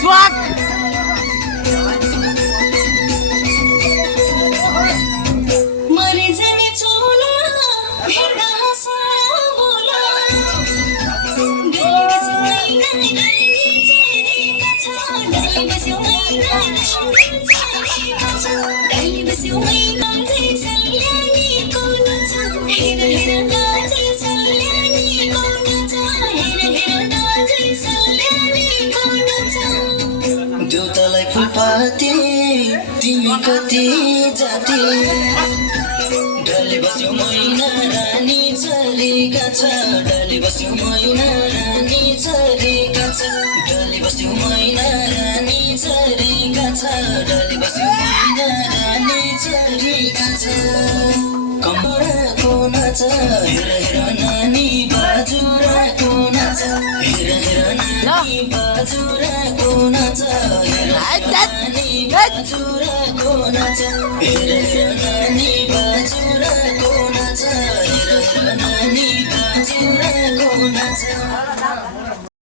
Swag! देउतालाई फुलपाती तिमी कति जाति डल्ली बस्यो मैना रानी झरेका छ डल्ली बस्यो मैना रानी झरेका छ डल्ली बस्यो मैना रानी झरेका छ डल्ली बस्यो मैना रानी झरेका छ कमराको नाच हेर हेर नानी बाजुराको नाच हेर हेर नानी बाजुराको नाच हेर नानी बाजुराको नाच हेर हेर नानी बाजुराको नाच हेर हेर नानी बाजुराको नाच